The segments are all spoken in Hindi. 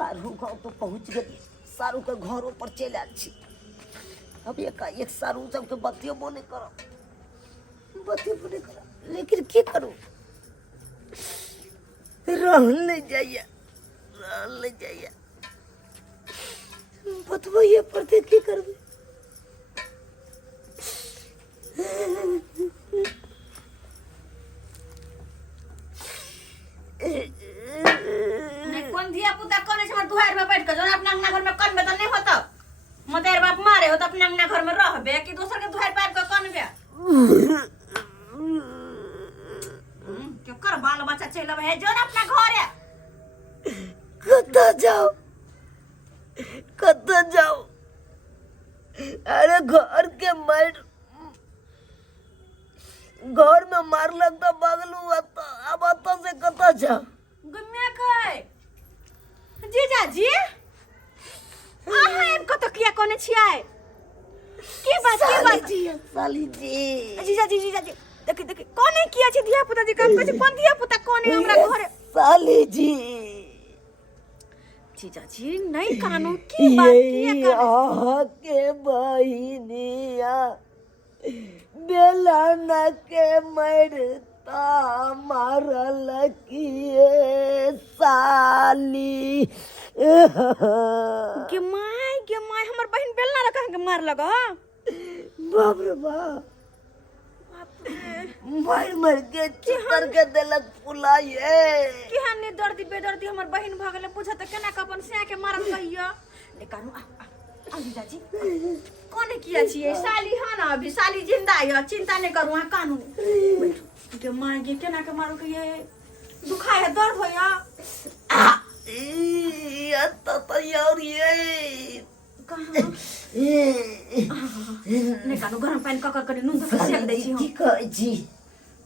सारू गाँव तो पहुँच गई। सारू के घरों पर चल आयल छी। अब एक सारू सबके बतियो नहीं करो, बतियो नहीं करो, लेकिन की करूँ, रहल नहीं जाइए, रहल नहीं जाइए, बतवाइए पड़ते की करबे। कौन दिया पुता कौन है दुआर में बैठ के जो अपना अंगना घर में कौन में तो नहीं होता मतेर बाप मारे हो तो अपना अंगना घर में रहबे कि दूसर के दुआर पर के कौन बे क्यों कर बाल बच्चा चल है जो अपना घर है कत्ता जाओ, कत्ता जाओ, अरे घर के मार, घर में मार लगता बगलू अब अत से कत्ता जाओ गुम्या कय जीजा जी आहा इनको तो किया कोने छियाए की बात साली जी जीजा जी देखी कोने किया छी धिया पुता जी काम करे कोन धिया पुता कोने हमरा घर साली जी जीजा जी नहीं कानू की बात किया कर के बहिनिया बेलन के मरता मारल किए साली के माय हमर बहन बेलना लगा के मार लगा बाप रे बाप, मर के चितर के देलक फुलाए की हाने दर्दी बेदर्दी हमर बहन भ गेले पूछा त केना के अपन से के मारत कहियो ले कानू आ जीजा जी कोने किया छिए साली ह ना अभी साली जिंदा है चिंता नहीं करू आ कानू के मार के केना के मारू के ये दुखाय है दर्द होया तो यार ये कहां ने कानू गरम पानी ककर करे नून धके सेक दै छी की कहै छी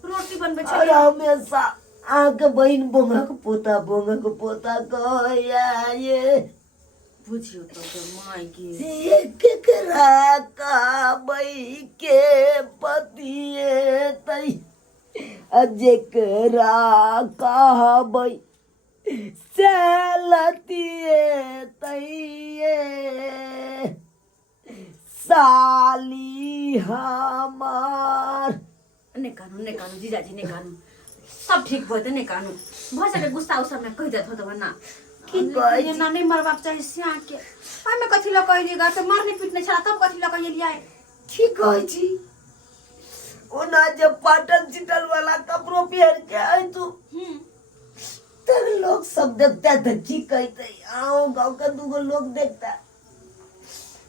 रोटी बनबे छै अरे हमेशा आके बहिन बोंगक पोता कहया ये बुझियो तो माय के से केकरा का बई के पतिए तई जेकरा कहबै सेलतिए तइए साली हमार ने कानू जीजा जी ने कानू सब ठीक भइते ने कानू भ सके गुस्सा उसा में कह देत हो त ना की कहै ये ना नहीं मरबाक चाहिए सिया के हमें कथि ल कहली गा त मारने पीटने छला तब कथि ल कहली आए की कहै छी ओना जब पाटल चिटल वाला कपड़ो पहन के आई तू तब लोग सब देखता था की कहते आओ गाँव का दूगो लोग देखता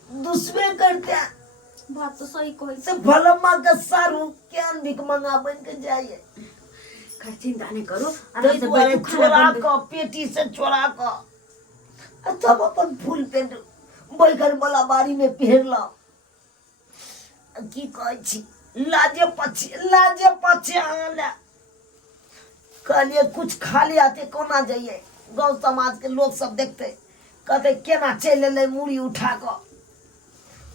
दुश्मन करता बात तो सही कहै से भलमा का सारू क्या भिख मंगा बन के जाइए खैर चिंता नहीं करो आराम से बैठो चोरा का पेटी से चोरा का तब अपन फूल पेंट बैगन वाला बारी में पहन ला की कहै छी लाजे पछे आला कहलिए कुछ खा ले आते कोना जाइए गांव समाज के लोग सब देखते कहते केना चल ले मुड़ी उठा क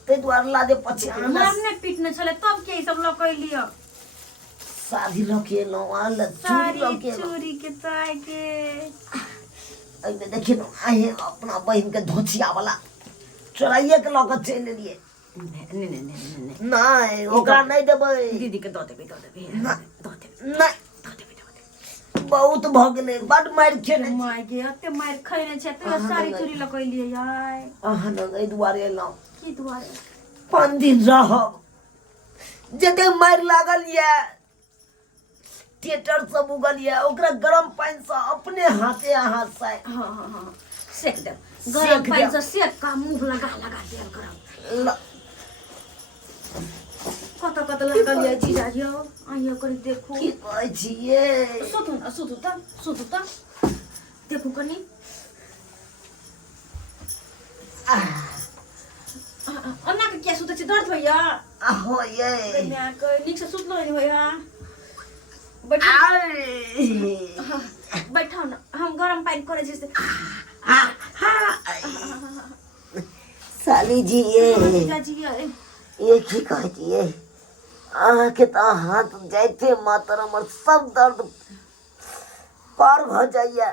ते द्वार लाजे पछे आला मारने पीटने छले तब के ई सब ल कहलियो शादी लके लो आल चोरी के ताय के आई में देखिए न आए अपना बहन के धोतिया वाला चोराइए के लक चल लिए नहीं ओकरा नहीं देबै दीदी के दो देबे नहीं बहुत भ गेलै बड मार खेने माय के अते मार खैने छै तो सारी चोरी ल कहलिए याय अहाँ न एहि दुआरे एलौ की दुआरे 5 दिन रहब जते मार लागल ये थिएटर सब उगल ये ओकरा गरम पानी से अपने हाथे हाथ से हां सेक दे गरम पानी से सेक का मुंह लगा दे गरम कत लागल ये जीजा जी आइयो करी देखो की कहै छिए सुतु त देखो कनी अन्ना के क्या सुते छ दर्द भैया हो ये कन्या के निक से सुतलो नहीं भैया बैठो न हम गरम पानी करे छी साली जी ये जीजा जी ये की कहै छिए के तो हाथ जाते मातर हमर सब दर्द पार भ जाइए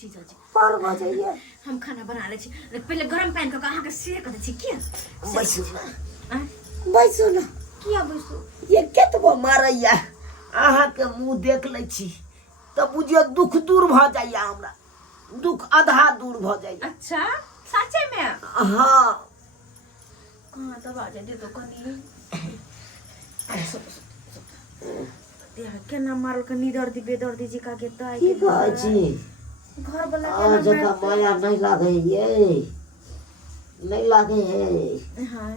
जीजा जी पर बजैया हम खाना बना ले छी पहले गरम पानी क अहाँ के सेक दै छी किया बैसू ना आ बैसू ना किया बैसू ये केतबो मारैया अहाँ के मुंह देख लै छी त बुझियो दुख दूर भ जाइया हमरा दुख आधा दूर भ जाइया अच्छा सच्चे में हाँ कहाँ दबा दे तो कनी केना मारल के निदर्दी बेदर्दी जी का के ताई की कहै छी घर वाला आ जका माया नहीं लागे ये नहीं लागे है हां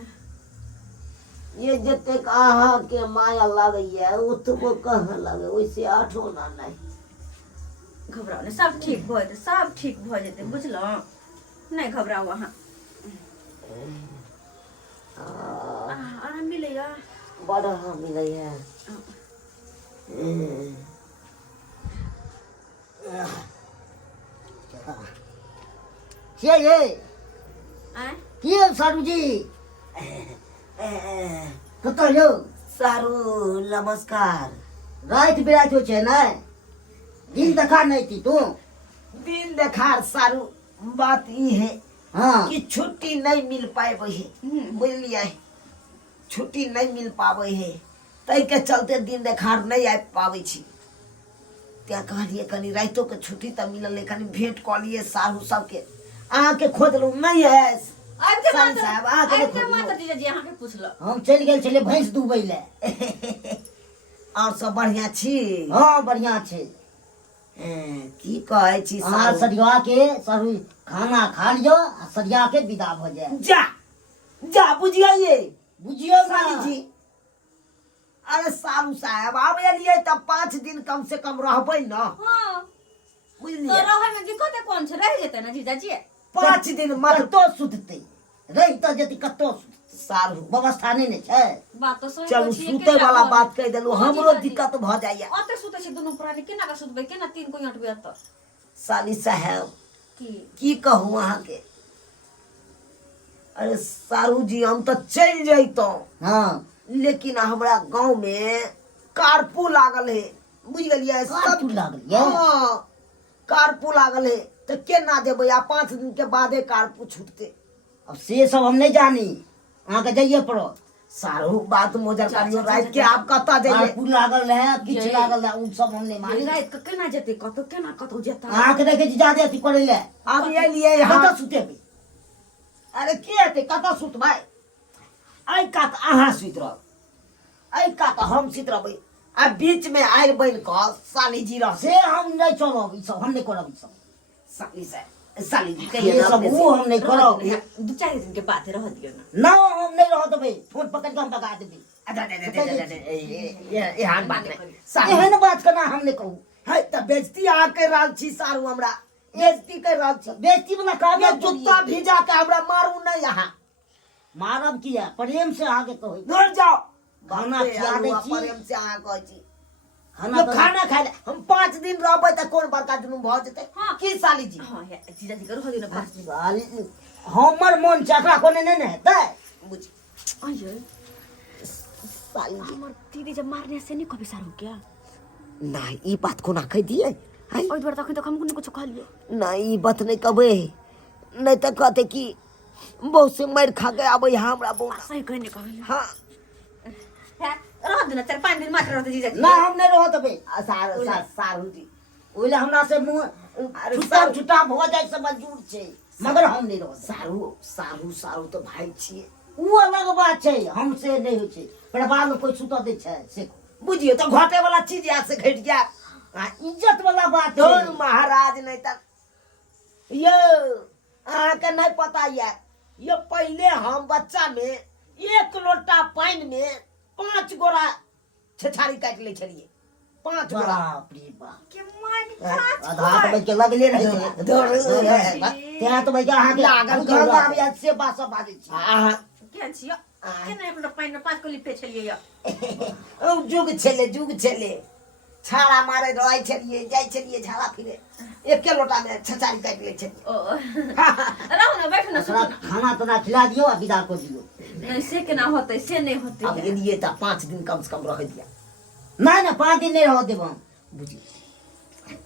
ये जते अहाँ के माया लागे ये ओतबो कहाँ लागे वैसे आठो ना नहीं घबराओ नहीं सब ठीक भ जेते सब ठीक भ जेते बुझलो नहीं घबराओ अहाँ आराम मिलेगा बड़ा हम मिले है ये आय की सारू जी कत हो सारू नमस्कार रात बिरात हो छे ना दिन देखा नहीं थी तू दिन देखार सारू बात ई है हाँ कि छुट्टी नहीं मिल पाए है बुझलिए छुट्टी नहीं मिल पावे है तै के चलते दिन देखार नहीं आ पावे छी त्या कहलिए कनी राइतो के छुट्टी त मिलल कनी भेंट क लिए सारू सबके अहाँ के खोजलू नहीं है साहब माता जी अहाँ के पूछलो हम चल गेल छले भैंस दुबै ले और सब बढ़िया छी हां बढ़िया छी की कहै छी सारू सरिया के सारू खाना खा लियो आ सरिया के विदा भ जाए जा जा बुझियो साली जी अरे सारू साहब आब एलिए तब 5 दिन कम से कम रहबै न हां बुझलिए तो रहै में दिक्कत कोन छै रह जेतै न जीजाजी 5 दिन मत तो सुतते रही त जति कतो सारू व्यवस्था नहीं ने छै बात तो सही चलू सुते वाला बात कह देलु हमरो दिक्कत भ जाइया ओते सुते छी दुनु प्राणी केना का सुतबै केना तीन को अटबै त साली साहब की कहूं अहाँ के अरे सारू जी हम तो चल जैतो हाँ लेकिन हमरा गांव में कारपू लागल है बुझ गलिए सब लागल है हां कारपू लागल है तो केना देबै आ 5 दिन के बादे कारपू छूटते अब से सब हम नहीं जानी अहाँ के जाइए पड़ो सारू बात मोजर करियो रात के आप कता जाइए कारपू लागल है किछ लागल है उ सब हम नहीं मानी रात के केना जेतै कतो केना कतो जेतै अहाँ के देखे ज्यादा अथी करे ले अब ये लिए यहां सुतेबै अरे के हेतै कता सुतबै आई कात अहाँ सुत रह आई कात हम सुत रहबै आ बीच में आइ बन क साली जी रह से हम नहीं चलब ई सब हम नहीं करब ई सब साली से साली जी कहिए सब वो हम नहीं करब 2-4 दिन के बाद रह दियो ना हम नहीं रह देबै फोन पकड़ के हम भगा देबै ये हान बात नहीं एहन बात करना हम नहीं कहू है त बेइज्जती आ के राल छी सारू हमरा बेइज्जती कर रहल छी बेइज्जती वाला काबे जूता भिजा के हमरा मारू नहीं यहाँ मारब किया प्रेम से आगे कहै दूर जाओ खाना खिला दे छी प्रेम से आगे कहै छी खाना खाइ ले हम 5 दिन रहबै त कोन बड़का जुनू भ जेतै की साली जी हां जीजाजी कर हो दिन 5 दिन साली हमर मन चकरा कोने नहीं ने हेतै बुझ अयो साली जी हमर दीदी जब मारने से नहीं कभी सारू क्या नहीं ई बात कोना कह दिए ओइ बार तक हम कुछ कहलिए नहीं ई बात नहीं कहबै नहीं त कहते कि बहुत से मार खा के आबै हमरा बहुत सही कहने कहलिए हां रह दिन 4-5 दिन मात्र रहते जीजाजी ना हम नहीं रहत बे सारू जी ओइले हमरा से मुंह छुटा भ जाय से मंजूर छै मगर हम नहीं रहत सारू तो भाई छिए उ अलग बात छै हमसे नहीं होय छै परिवार में कोई सुत दे छै से बुझियो तो घटे वाला चीज यहाँ से घट गया इज्जत वाला बात है महाराज नहीं तक ये आके नहीं पता ये पहले हम बच्चा में 1 लोटा पानी में 5 गोरा छछारी काट ले छलिए 5 गोरा बाप रे बाप के मानी आधा तो के लगले रहे छै तेरा तो भैया अहाँ के लागल घर आबे से बात सब बाजे छी अहाँ के छियो केना 1 लोटा पानी में 5 कोली पे छलिए ओ जुग छले छाड़ा मारे रहै छलिए जाय छलिए झाड़ा फिरे 1 लोटा में छछारी काट ले छलिए रहो ना बैठो ना खाना तो ना खिला दियो आ विदा कर दियो नहीं से केना होतै से नहीं होतै अब ये त 5 दिन कम से कम रह दिया ना 5 दिन नहीं रह देब बुझी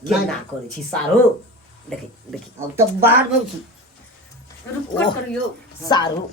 केना करे छी सारू देखी देखी अब तो बाहर में छी रुक कट करियो सारू